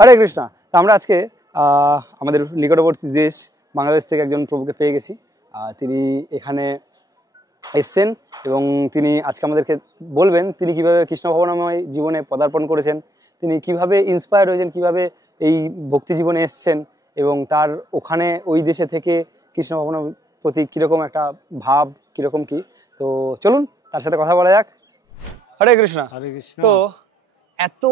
হরে কৃষ্ণ। তো আমরা আজকে আমাদের নিকটবর্তী দেশ বাংলাদেশ থেকে একজন প্রভুকে পেয়ে গেছি। তিনি এখানে এসছেন এবং তিনি আজকে আমাদেরকে বলবেন তিনি কিভাবে কৃষ্ণ ভবনাময় জীবনে পদার্পণ করেছেন, তিনি কিভাবে ইন্সপায়ার হয়েছেন, কিভাবে এই ভক্তি জীবনে এসছেন এবং তার ওখানে ওই দেশে থেকে কৃষ্ণ ভবনের প্রতি কীরকম একটা ভাব, কীরকম কি। তো চলুন তার সাথে কথা বলা যাক। হরে কৃষ্ণ। হরে কৃষ্ণ। তো এত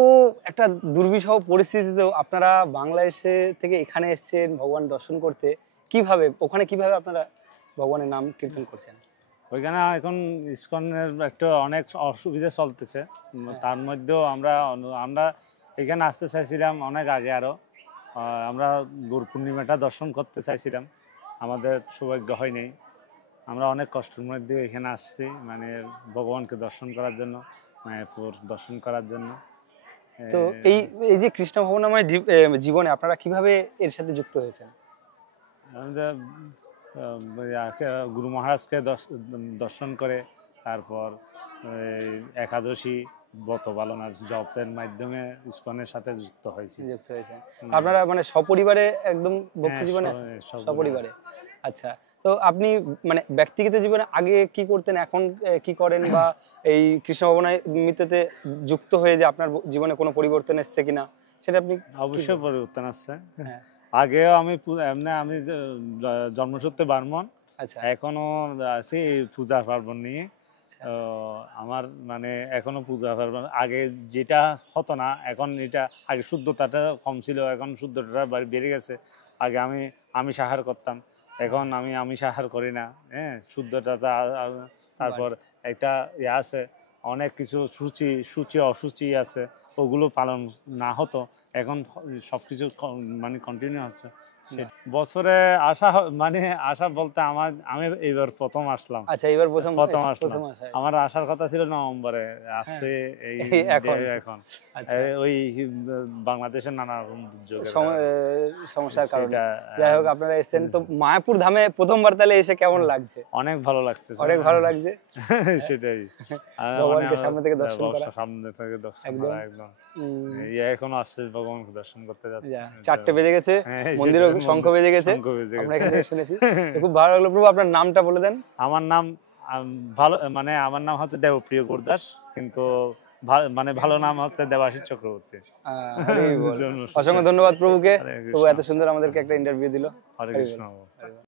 একটা দুর্বিষহ পরিস্থিতিতেও আপনারা বাংলাদেশে থেকে এখানে এসেছেন ভগবান দর্শন করতে, কিভাবে ওখানে কিভাবে আপনারা ভগবানের নাম কীর্তন করছেন? ওইখানে এখন ইসকনের একটা অনেক অসুবিধা চলতেছে, তার মধ্যেও আমরা এখানে আসতে চাইছিলাম অনেক আগে। আরো আমরা গুরু পূর্ণিমাটা দর্শন করতে চাইছিলাম, আমাদের সৌভাগ্য হয়নি। আমরা অনেক কষ্টের মধ্যে এখানে আসছি, মানে ভগবানকে দর্শন করার জন্য, মায়াপুর দর্শন করার জন্য। তো এই এই যে কৃষ্ণ ভবনাময় জীবনে আপনারা কিভাবে এর সাথে যুক্ত হয়েছেন? আমাদের গুরু মহারাজকে দর্শন করে, তারপর একাদশী ব্রত পালনার জপের মাধ্যমে ইসকনের সাথে যুক্ত হয়েছেন। আপনারা মানে সপরিবারে একদম ভক্তি জীবনে আছেন? সপরিবারে। আচ্ছা, তো আপনি মানে ব্যক্তিগত জীবনে আগে কি করতেন, এখন কি করেন, বা এই কৃষ্ণ ভবনামৃততে যুক্ত হয়ে যে আপনার জীবনে কোনো পরিবর্তন এসেছে কিনা সেটা আপনি? অবশ্যই পরিবর্তন আসছে। আগেও আমি আমি জন্মসূত্রে ব্রাহ্মণ। আচ্ছা, এখনো আছি পূজা পার্বণ নিয়ে। আমার মানে এখনো পূজা পার্বণ, আগে যেটা হতো না এখন এটা, আগে শুদ্ধতাটা কম ছিল, এখন শুদ্ধতাটা বেড়ে গেছে। আগে আমি আমিষ আহার করতাম, এখন আমি আমিষ আহার করি না। শুদ্ধতা। তারপর একটা ইয়ে আছে, অনেক কিছু সূচি অসুচি আছে, ওগুলো পালন না হতো, এখন সবকিছু মানে কন্টিনিউ হচ্ছে। বছরে আসা বলতে আমি এইবার প্রথম আসলাম। আচ্ছা, এইবার প্রথম আসলাম। আমার আসার কথা ছিল নভেম্বরে, আসছে এই এখন ওই বাংলাদেশের নানা রকম সমস্যার কারণে। যাই হোক, আপনারা এসেছেন তো মায়াপুর ধামে প্রথমবার, তাহলে এসে কেমন লাগছে? অনেক ভালো লাগছে, অনেক ভালো লাগছে। সেটাই, ভগবানকে সামনে থেকে দর্শন করা, একদম এখনো আসছে ভগবানকে দর্শন করতে যাচ্ছে। 4টে বেজে গেছে, মন্দিরে শঙ্খ বেজে গেছে, আমরা এখান থেকে শুনেছি। খুব ভালো লাগলো। প্রভু, আপনার নামটা বলে দেন। আমার নাম আমার নাম হচ্ছে দেবপ্রিয় গুরদাস, কিন্তু মানে ভালো নাম হচ্ছে দেবাশিস চক্রবর্তী। অসংখ্য ধন্যবাদ প্রভুকে, প্রভু এত সুন্দর আমাদেরকে একটা ইন্টারভিউ দিল। হরে কৃষ্ণ।